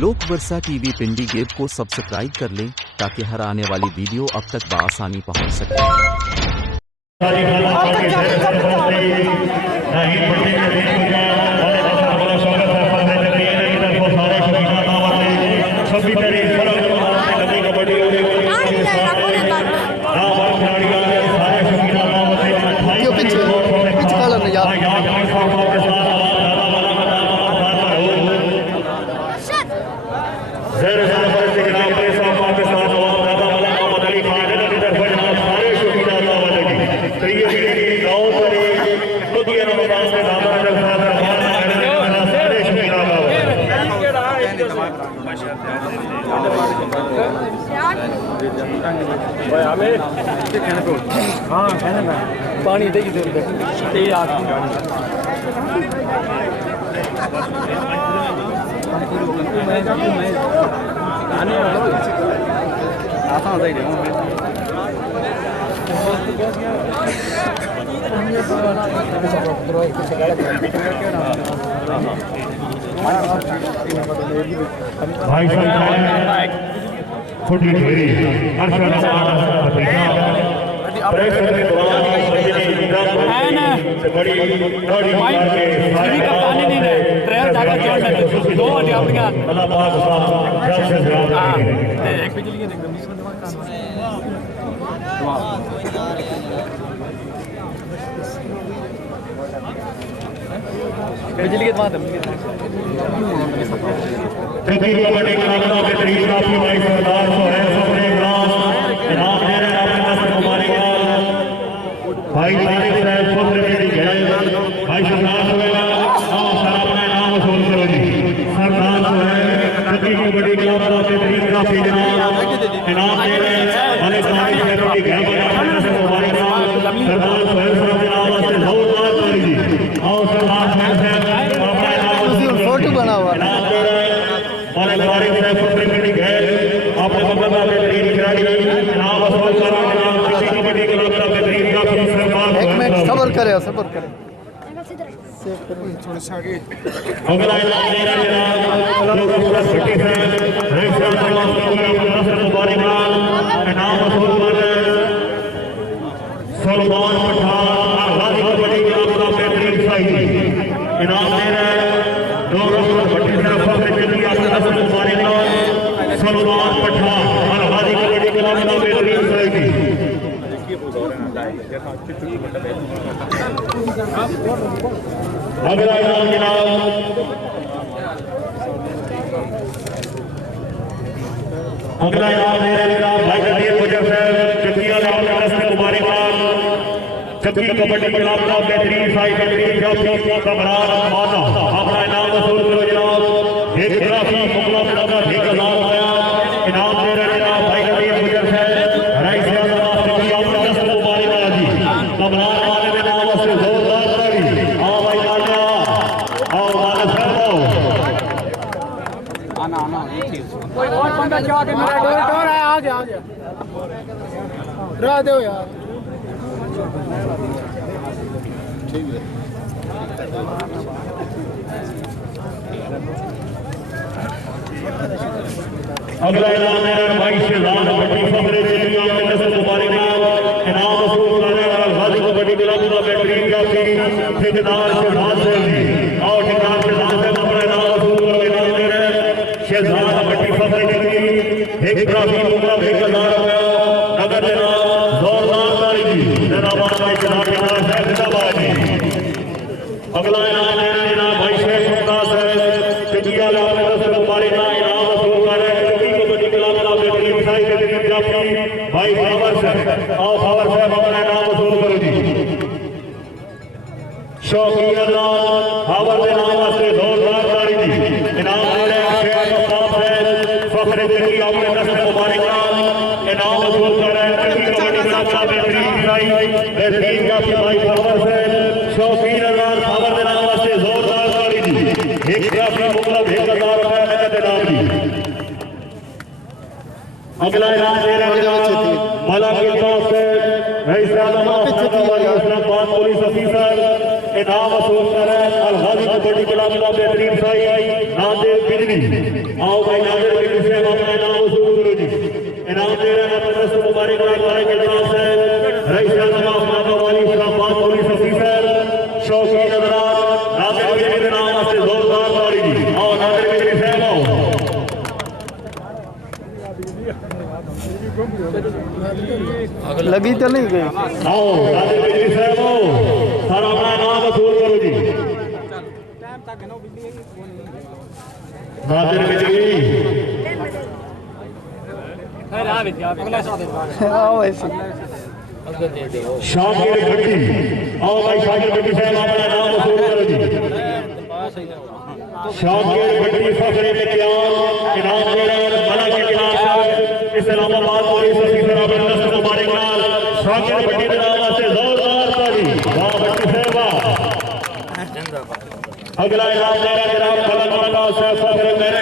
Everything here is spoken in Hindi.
लोक वर्षा टीवी पिंडी गेब को सब्सक्राइब कर लें ताकि हर आने वाली वीडियो अब तक बआसानी पहुंच सके। पानी दे भाई छोटी ढेरी बिजली के बाद भाई भाई सरदार अपना नाम वसूल करो जी। सरदार जो है कबड्डी क्लब काफी इनाम दे रहे हैं। सरदार फोटो बना हुआ सबर करे थोड़ा सा आगे सलमान इनाम दे रहे हैं। सलमान पठान हादी कबड्डी क्लब का बेहतरीन सहयोगी। अगला इनाम जनाब अगला इनाम दे रहे जनाब भाई जलील मुजर साहब चकिया मुबारकबाद। चकिया कबड्डी क्लब का बेहतरीन सहयोगी कमरान माना अपना इनाम वसूल करो जनाब। एक ट्रॉफी मुगला का 1000 रुपया इनाम दे रहे जनाब भाई जलील मुजर साहब। कमरान वाले में नाम से जोरदार ताली। आओ भाई आना, आओ मानस साहब आओ। आना कोई और बंदा जाके मेरा डोर है आ गया रह दो यार। ठीक है अगला इनाम है भाई शेजान भट्टी फखरे चेलिया में नस्ल मुबारकबाद। इनाम वसूल करने वाला गाजी कबड्डी क्लब का बेहतरीन काफी ठेकेदार शेजान साहब जी। और ठेकेदार शेजान साहब अपना इनाम वसूल करो। इनाम दे रहे शेजान भट्टी फखरे चेलिया एक ट्रॉफी मुगला 1000 रुपया नगद इनाम। जोरदार ताली जी जनाबाद भाई जनाब ठेकेदार साहब जिंदाबाद जी। अगला इनाम दे रहे जनाब भाई शेख मुमताज साहब चकिया में नस्ल मुबारकबाद। इनाम वसूल कर रहे भाई फावर साहब आओ फावर साहब अपना नाम वसूल करो जी। शौकीन फावर के नाम वास्ते जोरदार ताली जी। इनाम दे रहे शेख मुमताज साहब फखरे चकिया में नस्ल मुबारकबाद। इनाम वसूल कर रहे चकिया कबड्डी क्लब का बेहतरीन काफी भाई फावर साहब शौकीन फावर के नाम वास्ते जोरदार ताली जी। एक ट्रॉफी मुगला 1000 रुपया नगद इनाम जी। अगला इनाम दे रहे हैं मला की तरफ से पुलिस ऑफिसर इनाम वसूल कर रहे हैं। अल गाजी कबड्डी क्लब का बेहतरीन साई नादिर बिजली आओ भाई नादिर बिजली से अपना इनाम वसूल करो जी इनाम दे रहे हैं अपने से मुबारक वाले के तरफ से रईस नवाब माता वाली इस्लामाबाद पुलिस ऑफिसर शौकीन हजरात नादिर बिजली के नाम से जोरदार ताली जी आओ नादिर बिजली साहब आओ लगी तो नहीं गई आओ नादिर बिजली साहब आओ सारा अपना इनाम वसूल करो जी नादिर बिजली आओ ऐसे शाकिर भट्टी आओ भाई शाकिर भट्टी साहब अपना नाम वसूल करो जी शाकिर भट्टी फखरे में क्या इनाम दे रहे हैं भला के खिलाफ इस्लामाबाद पुलिस ऑफिसर अपने दस्त मुबारक नाल शाकिर भट्टी के नाम से जोरदार ताली वाह भट्टी साहब वाह अगला इनाम दे रहे हैं जनाब फलक वाला साहब फखरे मेरे